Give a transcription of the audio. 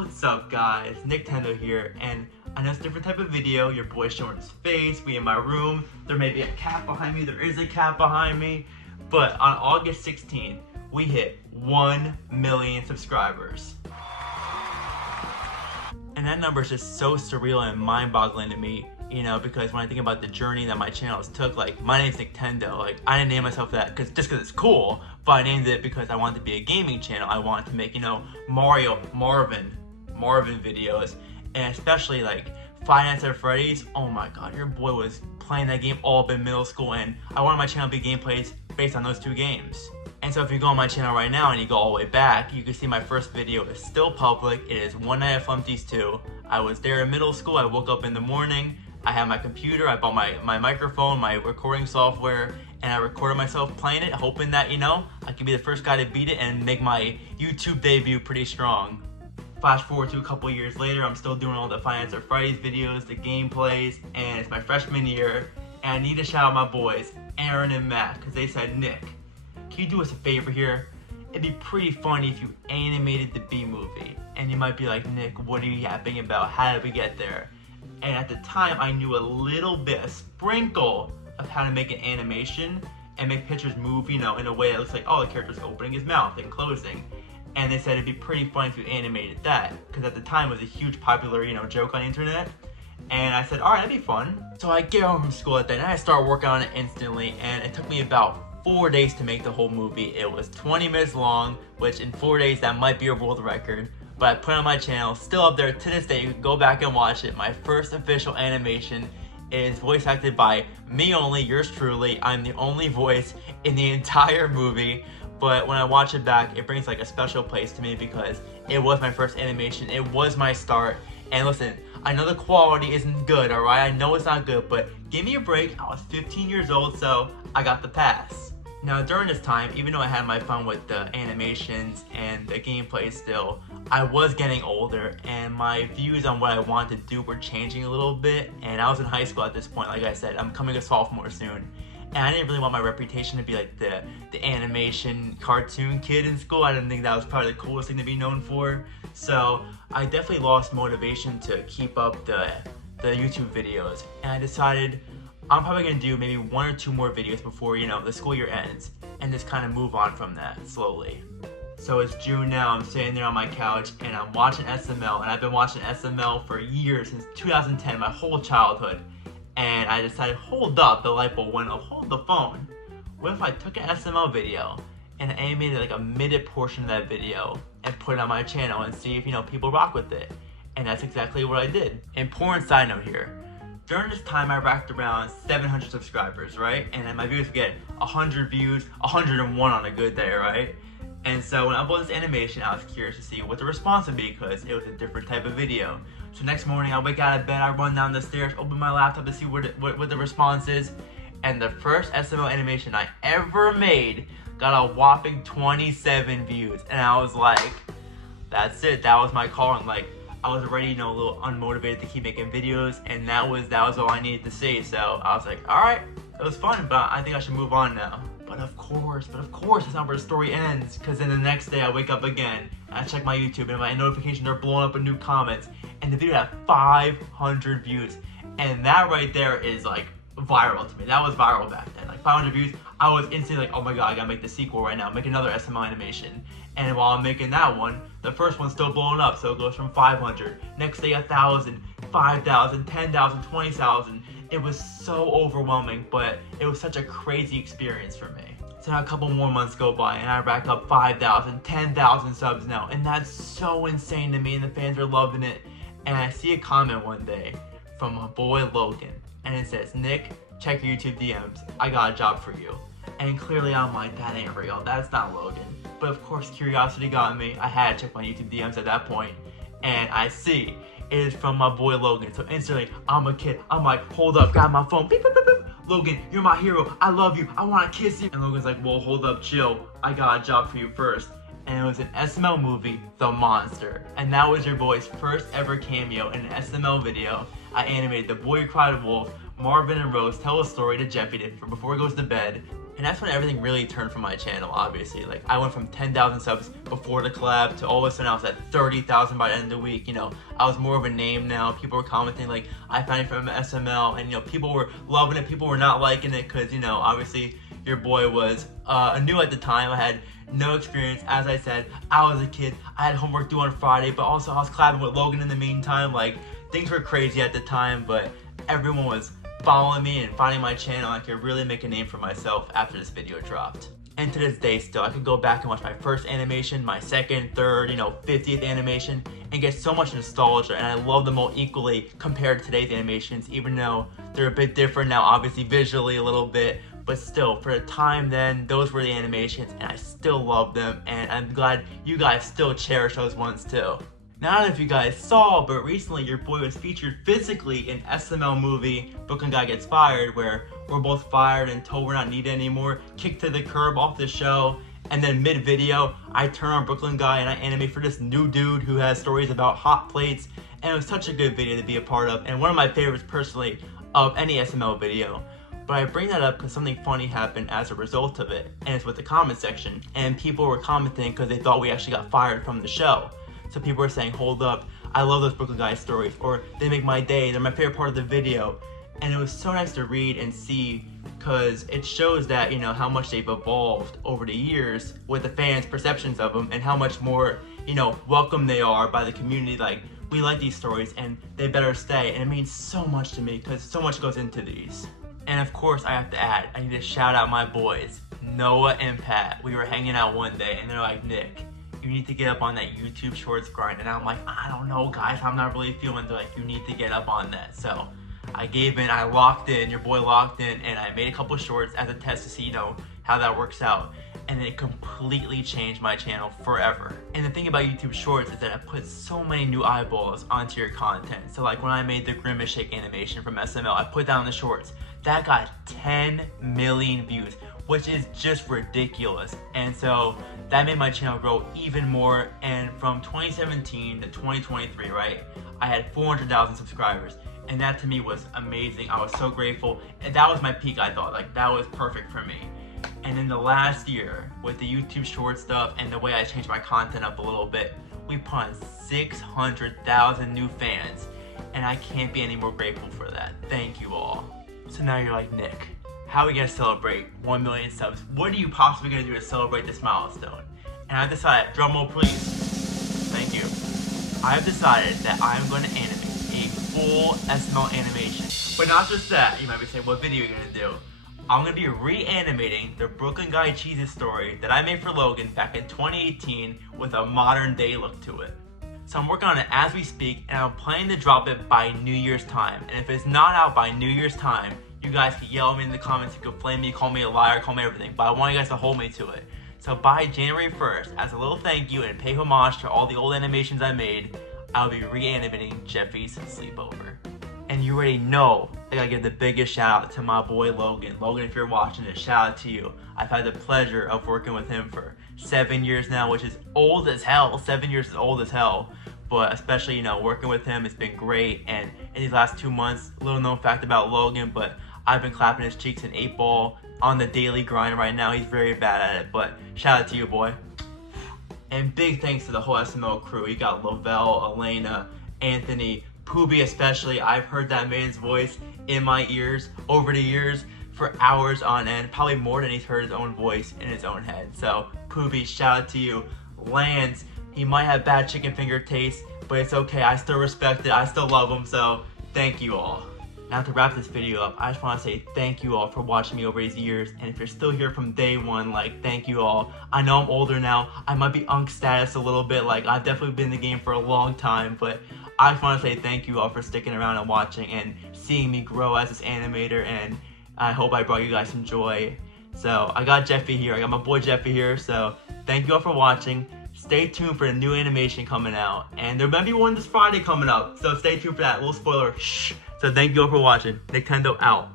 What's up guys, Nicktendo here, and I know it's a different type of video. Your boy's showing his face, we in my room, there may be a cat behind me, there is a cat behind me, but on August 16th, we hit 1 million subscribers. And that number is just so surreal and mind-boggling to me, you know, because when I think about the journey that my channels took, like, my name's Nicktendo. Like, I didn't name myself that just because it's cool, but I named it because I wanted to be a gaming channel. I wanted to make, you know, Marvin videos, and especially like Five Nights at Freddy's. Oh my god, your boy was playing that game all up in middle school, and I wanted my channel to be gameplays based on those two games. And so if you go on my channel right now and you go all the way back, you can see my first video is still public. It is One Night at Flumpty's 2. I was there in middle school. I woke up in the morning, I had my computer, I bought my microphone, my recording software, and I recorded myself playing it, hoping that, you know, I could be the first guy to beat it and make my YouTube debut pretty strong. Flash forward to a couple years later, I'm still doing all the Five Nights at Freddy's videos, the gameplays, and it's my freshman year, and I need to shout out my boys, Aaron and Matt, because they said, Nick, can you do us a favor here? It'd be pretty funny if you animated the B movie. And you might be like, Nick, what are you yapping about? How did we get there? And at the time, I knew a little bit, a sprinkle of how to make an animation and make pictures move, you know, in a way that looks like, oh, the character's opening his mouth and closing. And they said it'd be pretty funny if you animated that, because at the time it was a huge popular, you know, joke on the internet. And I said, all right, that'd be fun. So I get home from school that day and I started working on it instantly, and it took me about 4 days to make the whole movie. It was 20 minutes long, which in 4 days that might be a world record, but I put it on my channel, still up there to this day. You can go back and watch it. My first official animation is voice acted by me only, yours truly. I'm the only voice in the entire movie. But when I watch it back, it brings like a special place to me because it was my first animation. It was my start. And listen, I know the quality isn't good, alright? I know it's not good, but give me a break. I was 15 years old, so I got the pass. Now during this time, even though I had my fun with the animations and the gameplay still, I was getting older and my views on what I wanted to do were changing a little bit. And I was in high school at this point, like I said, I'm becoming a sophomore soon. And I didn't really want my reputation to be like the animation cartoon kid in school. I didn't think that was probably the coolest thing to be known for. So I definitely lost motivation to keep up the YouTube videos. And I decided I'm probably gonna do maybe 1 or 2 more videos before, you know, the school year ends, and just kind of move on from that slowly. So it's June now, I'm sitting there on my couch and I'm watching SML, and I've been watching SML for years, since 2010, my whole childhood. And I decided, hold up, the light bulb went off, hold the phone. What if I took an SML video and animated like a minute portion of that video and put it on my channel and see if, you know, people rock with it? And that's exactly what I did. Important side note here. During this time, I racked around 700 subscribers, right? And then my videos would get 100 views, 101 on a good day, right? And so when I uploaded this animation, I was curious to see what the response would be because it was a different type of video. So next morning, I wake out of bed, I run down the stairs, open my laptop to see what the response is. And the first SML animation I ever made got a whopping 27 views. And I was like, that's it, that was my calling. Like, I was already, you know, a little unmotivated to keep making videos, and that was all I needed to see. So I was like, all right, it was fun, but I think I should move on now. But of course, that's not where the story ends, because then the next day I wake up again, and I check my YouTube, and my notifications are blowing up with new comments, and the video had 500 views, and that right there is like viral to me. That was viral back then, like 500 views. I was instantly like, oh my god, I gotta make the sequel right now, make another SML animation. And while I'm making that one, the first one's still blowing up, so it goes from 500, next day 1,000, 5,000, 10,000, 20,000. It was so overwhelming, but it was such a crazy experience for me. So now a couple more months go by and I rack up 5,000, 10,000 subs now, and that's so insane to me, and the fans are loving it. And I see a comment one day from my boy Logan, and it says, Nick, check your YouTube DMs, I got a job for you. And clearly I'm like, that ain't real, that's not Logan. But of course curiosity got me, I had to check my YouTube DMs at that point, and I see it is from my boy Logan. So instantly, I'm a kid, I'm like, hold up, grab my phone, beep, beep, beep, beep. Logan, you're my hero, I love you, I wanna kiss you. And Logan's like, well, hold up, chill, I got a job for you first. And it was an SML movie, The Monster. And that was your boy's first ever cameo in an SML video. I animated The Boy Who Cried Wolf, Marvin and Rose tell a story to Jeffy for before he goes to bed. And that's when everything really turned for my channel, obviously. Like, I went from 10,000 subs before the collab to all of a sudden I was at 30,000 by the end of the week. You know, I was more of a name now. People were commenting like, I found it from SML, and you know, people were loving it, people were not liking it, because, you know, obviously your boy was new at the time. I had no experience. As I said, I was a kid. I had homework due on Friday, but also I was collabing with Logan in the meantime. Like, things were crazy at the time, but everyone was following me and finding my channel. I could really make a name for myself after this video dropped. And to this day still, I could go back and watch my first animation, my second, third, you know, 50th animation, and get so much nostalgia, and I love them all equally compared to today's animations, even though they're a bit different now, obviously visually a little bit, but still, for the time then, those were the animations, and I still love them, and I'm glad you guys still cherish those ones too. Now, I don't know if you guys saw, but recently your boy was featured physically in SML movie Brooklyn Guy Gets Fired, where we're both fired and told we're not needed anymore, kicked to the curb off the show, and then mid-video, I turn on Brooklyn Guy and I animate for this new dude who has stories about hot plates, and it was such a good video to be a part of, and one of my favorites personally of any SML video. But I bring that up because something funny happened as a result of it, and it's with the comment section, and people were commenting because they thought we actually got fired from the show. So people were saying, hold up, I love those Brooklyn Guy stories, or they make my day, they're my favorite part of the video. And it was so nice to read and see, because it shows that, you know, how much they've evolved over the years with the fans' perceptions of them, and how much more, you know, welcome they are by the community. Like, we like these stories and they better stay, and it means so much to me because so much goes into these. And of course I have to add, I need to shout out my boys, Noah and Pat. We were hanging out one day and they're like, Nick, you need to get up on that YouTube Shorts grind. And I'm like, I don't know guys, I'm not really feeling it. They're like, you need to get up on that. So I gave in, I locked in, your boy locked in, and I made a couple shorts as a test to see, you know, how that works out. And it completely changed my channel forever. And the thing about YouTube Shorts is that it puts so many new eyeballs onto your content. So like when I made the Grimace Shake animation from SML, I put that on the shorts. That got 10 million views, which is just ridiculous. And so that made my channel grow even more. And from 2017 to 2023, right, I had 400,000 subscribers. And that to me was amazing. I was so grateful. And that was my peak, I thought. Like, that was perfect for me. And in the last year, with the YouTube short stuff and the way I changed my content up a little bit, we put on 600,000 new fans. And I can't be any more grateful for that. Thank you all. So now you're like, Nick, how are we gonna celebrate 1 million subs? What are you possibly gonna do to celebrate this milestone? And I decided, drum roll please, thank you. I've decided that I'm gonna animate a full SML animation. But not just that, you might be saying, what video are you gonna do? I'm gonna be reanimating the Brooklyn Guy Cheeses story that I made for Logan back in 2018 with a modern day look to it. So I'm working on it as we speak, and I'm planning to drop it by New Year's time. And if it's not out by New Year's time, you guys can yell at me in the comments, you can flame me, call me a liar, call me everything, but I want you guys to hold me to it. So by January 1st, as a little thank you and pay homage to all the old animations I made, I'll be reanimating Jeffy's Sleepover. And you already know I gotta give the biggest shout out to my boy Logan. Logan, if you're watching this, shout out to you. I've had the pleasure of working with him for 7 years now, which is old as hell. 7 years is old as hell. But especially, you know, working with him, it's been great. And in these last 2 months, little known fact about Logan, but I've been clapping his cheeks in 8-ball on the daily grind right now. He's very bad at it, but shout out to you, boy. And big thanks to the whole SML crew. You got Lavelle, Elena, Anthony, Pooby especially. I've heard that man's voice in my ears over the years for hours on end, probably more than he's heard his own voice in his own head. So Pooby, shout out to you. Lance, he might have bad chicken finger taste, but it's okay. I still respect it. I still love him. So thank you all. Now to wrap this video up, I just want to say thank you all for watching me over these years. And if you're still here from day one, like, thank you all. I know I'm older now. I might be unk status a little bit. Like, I've definitely been in the game for a long time, but I just want to say thank you all for sticking around and watching and seeing me grow as this animator. And I hope I brought you guys some joy. So I got Jeffy here. I got my boy Jeffy here. So thank you all for watching. Stay tuned for the new animation coming out. And there might be one this Friday coming up. So stay tuned for that. A little spoiler. Shh. So thank you all for watching. Nicktendo out.